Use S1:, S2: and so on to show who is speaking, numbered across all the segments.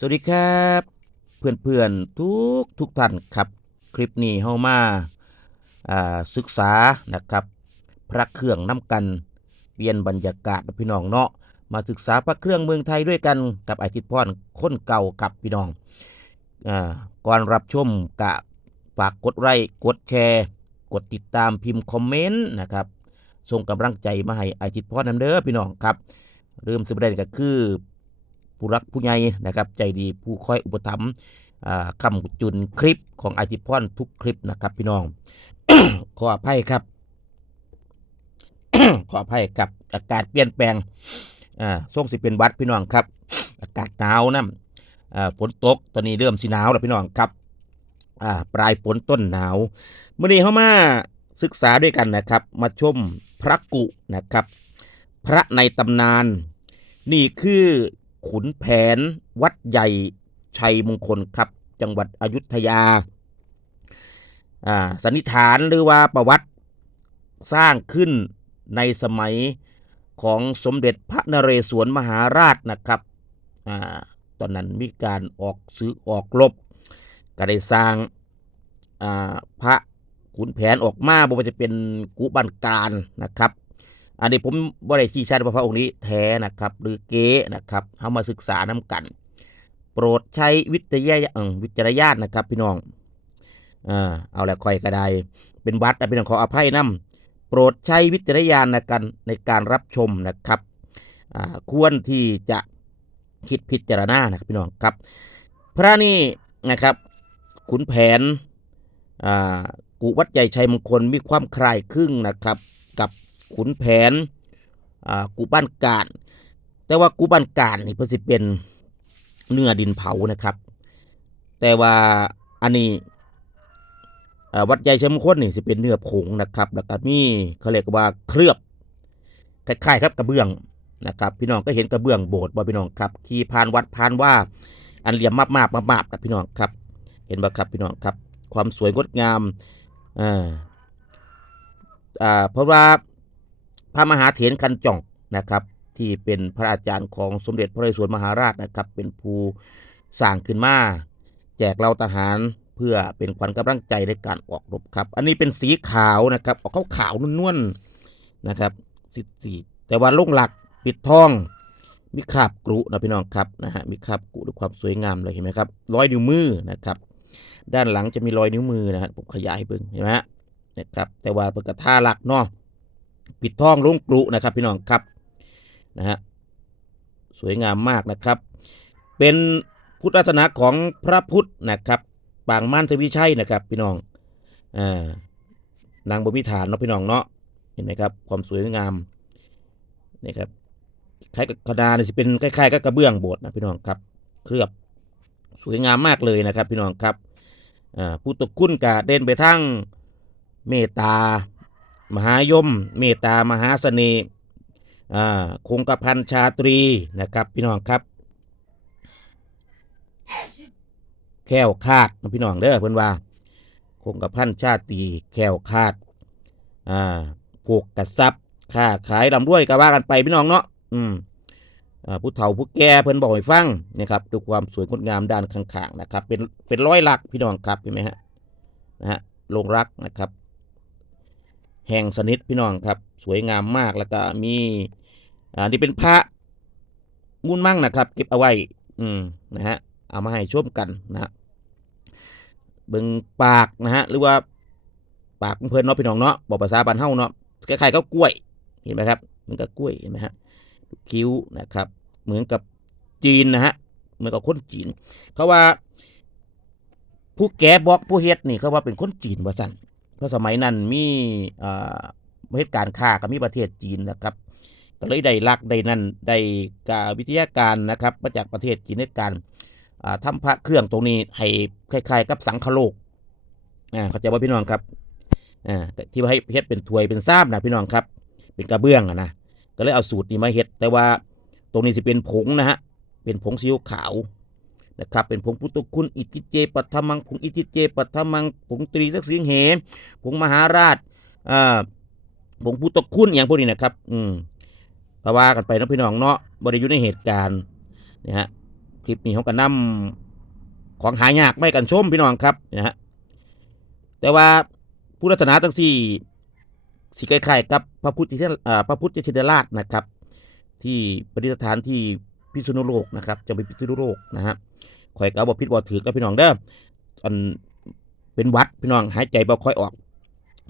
S1: สวัสดีครับ เพื่อนๆทุกทุกท่านครับ คลิปนี้เฮามาอ่าศึกษานะครับ พระเครื่องน้ำกันเปลี่ยนบรรยากาศพี่น้องเนาะมาศึกษาพระเครื่องเมืองไทยด้วยกันกับอาทิตย์พรคนเก่าครับพี่น้องอ่าก่อนรับชมกะฝากกดไลค์กดแชร์ กดติดตามพิมพ์คอมเมนต์นะครับส่งกำลังใจมาให้อาทิตย์พรนำเด้อพี่น้องครับเริ่มสิบประเด็นก็คือ ผู้รักผู้ใหญ่นะครับ ใจดีผู้คอยอุปถัมภ์คำจุนคลิปของไอทิตย์พรทุกคลิปนะครับพี่น้อง ขออภัยครับ ขออภัยกับ อากาศเปลี่ยนแปลงอ่าส่งสิเป็นวัดพี่น้องครับ อากาศหนาวนะอ่าฝนตกตอนนี้เริ่มสิหนาวแล้วพี่น้องครับอ่าปลายฝนต้นหนาวเมื่อนี้เข้ามาศึกษาด้วยกันนะครับ มาชมพระกุนะครับ พระในตำนาน นี่คือ ขุนแผน วัดใหญ่ชัยมงคลครับ จังหวัดอยุธยาอ่าสันนิษฐานหรือว่าประวัติสร้างขึ้นในสมัยของสมเด็จพระนเรศวรมหาราชนะครับอ่าตอนนั้นมีการออกซื้อออกรบก็ได้สร้างอ่าพระขุนแผนออกมาบ่ว่าจะเป็นกุบันการนะครับ อันนี้ผมบ่ได้ชี้ชัดว่าพระองค์นี้แท้นะครับ หรือเก๊นะครับเอามาศึกษาน้ากัน โปรดใช้วิทยาวิจารณญาณนะครับ พี่น้องอ่าเอาละคอยก็ได้เป็นวัดนะพี่น้องขออภัยนํโปรดใช้วิจารณญาณในการในการรับชมนะครับอ่าควรที่จะคิดพิจารณานะครับพี่น้องครับ พระนี่นะครับขุนแผนอ่ากุวัดใหญ่ชัยมงคลมีความคล้ายคลึงนะครับ ขุนแผนอ่ากุบ้านการแต่ว่ากุบ้านการนี่เพิ่นสิเป็นเนื้อดินเผานะครับ แต่ว่าอันนี้อ่าวัดใหญ่ชัยมงคลนี่สิเป็นเนื้อผงนะครับแล้วก็มีเขาเรียกว่าเคลือบคล้ายๆครับกระเบื้องนะครับ พี่น้องก็เห็นกระเบื้องโบสถ์บ่พี่น้องครับขี่ผ่านวัดผ่านว่าอันเหลี่ยมมาบมาบมาบมาบกับพี่น้องครับ เห็นบ่ครับพี่น้องครับ ความสวยงดงามอ่าอ่าเพราะว่า ระมหาเถรคันจ่องนะครับ ที่เป็นพระอาจารย์ของสมเด็จพระนเรศวรมหาราชนะครับ เป็นผู้สร้างขึ้นมาแจกเราทหารเพื่อเป็นขวัญกำลังใจในการออกรบครับ อันนี้เป็นสีขาวนะครับ ออกขาวขาวๆนวลๆนะครับสีสีแต่ว่าลงหลักปิดทอง มีคาบกรุนะพี่น้องครับนะฮะมีคาบกรุด้วยความสวยงามเลยเห็นไหมครับรอยนิ้วมือนะครับ ด้านหลังจะมีรอยนิ้วมือนะฮะผมขยายให้เบิ่งเห็นไหมฮะนะครับ แต่ว่าเปิดกระท่าหลักเนาะ ปิดทองลุงกรุนะครับ พี่น้องครับนะฮะสวยงามมากนะครับ เป็นพุทธศาสนาของพระพุทธนะครับปางม่านทวีชัยนะครับ พี่น้องอ่านางบมิฐานเนาะพี่น้องเนาะเห็นไหมครับ ความสวยงามนี่ครับคล้ายกับกระดานนี่สิเป็นคล้ายๆกับกระเบื้องโบสถ์นะพี่น้องครับ เคลือบสวยงามมากเลยนะครับ พี่น้องครับอ่าผู้ตกคุณกะเด่นไปทั้งเมตตา มหายม เมตตามหาเสน่ห์อ่าคงกระพันชาตรีนะครับ พี่น้องครับแค้วคาดพี่น้องเด้อเพื่อนว่าคงกระพันชาตรีแค้วคาดอ่าผูกกระซับค้าขายลำด้วยก็ว่ากันไปพี่น้องเนาะอืมอ่าผู้เฒ่าผู้แก่เพิ่นบอกให้ฟังนะครับด้วยความสวยงดงามด้านข้างๆนะครับ เป็นเป็นร้อยหลักพี่น้องครับเห็นไหมฮะนะฮะลงรักนะครับ แห่งสนิทพี่น้องครับ สวยงามมากแล้วก็มีอ่านี่เป็นพระมุ่นมั่งนะครับ เก็บเอาไว้ อืมนะฮะเอามาให้ชมกันนะเบิ่งปากนะฮะหรือว่าปากของเพิ่อนเนาะพี่น้องเนาะบอกภาษาบ้านเฮาเนาะคล้ายๆกับกล้วยเห็นไหมครับเหมือนกับกล้วยเห็นไหมฮะคิ้วนะครับ เหมือนกับจีนนะฮะเหมือนกับคนจีน เขาว่า ผู้แกบอกผู้เฮ็ดนี่เขาว่าเป็นคนจีนว่าสั่น เพราะสมัยนั้นมีอ่าเหตุการณ์ค้ากับมีประเทศจีนนะครับ ก็เลยได้ลักได้นั่นได้กาวิทยาการนะครับมาจากประเทศจีนในการอ่าทำพระเครื่องตรงนี้ให้คล้ายๆ กับสังฆโลกอ่าเข้าใจว่าพี่น้องครับอ่าแต่ที่ว่าให้เฮ็ดเป็นถ้วยเป็นซ้ำนะพี่น้องครับ เป็นกระเบื้องอะนะก็เลยเอาสูตรนี้มาเฮ็ดแต่ว่าตรงนี้สิเป็นผงนะฮะเป็นผงซีอิ๊วขาว นะครับเป็นผงพุทธคุณอิติเจปัทมังผงอิติเจปัทมังผงตรีสักเสียงเหผงมหาราชอ่าผงพุทธคุณอย่างพวกนี้นะครับ อืมก็ว่ากันไปนะพี่น้องเนาะบริยุในเหตุการณ์นะฮะคลิปนี้เขาก็นำของหายากไม่กันชมพี่น้องครับนะฮะแต่ว่าผู้รัตนาทั้งสี่สีคล้ายๆกับพระพุทธเจ้าพระพุทธชินราชนะครับ ที่ประดิษฐานที่ พิษณุโลกนะครับจะไปพิษณุโลกนะฮะข่อยก็บอกพิษบ่ถือกับพี่น้องเด้ออันเป็นวัดพี่น้องหายใจบ่ค่อยออก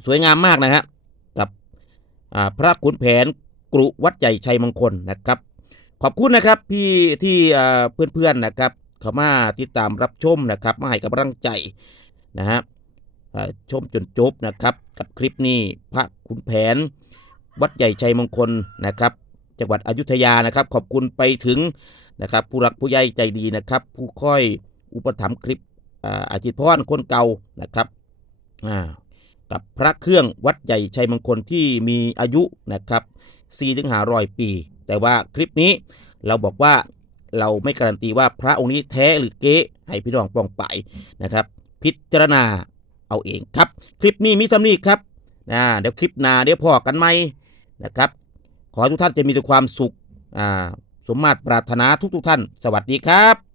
S1: สวยงามมากนะฮะกับพระขุนแผนกรุวัดใหญ่ชัยมงคลนะครับ ขอบคุณนะครับพี่ที่เพื่อนๆนะครับเข้ามาติดตามรับชมนะครับมาให้กำลังใจนะฮะชมจนจบนะครับ กับคลิปนี้พระขุนแผน วัดใหญ่ชัยมงคลนะครับ จังหวัดอยุธยานะครับ ขอบคุณไปถึงนะครับ ผู้รักผู้ใหญ่ใจดีนะครับ ผู้ค่อยอุปถัมภ์คลิปอาจิตพรคนเก่านะครับกับพระเครื่องวัดใหญ่ชัยมงคลที่มีอายุนะครับ4ถึง500ปี แต่ว่าคลิปนี้เราบอกว่าเราไม่การันตีว่าพระองค์นี้แท้หรือเก๊ให้พี่น้องปองไปนะครับ พิจารณาเอาเองครับ คลิปนี้มีสำนีครับนะเดี๋ยวคลิปหน้าเดี๋ยวพอกันไหมนะครับ ขอให้ทุกท่านจะมีแต่ความสุขสมมาตรปรารถนาทุกทุกท่าน สวัสดีครับ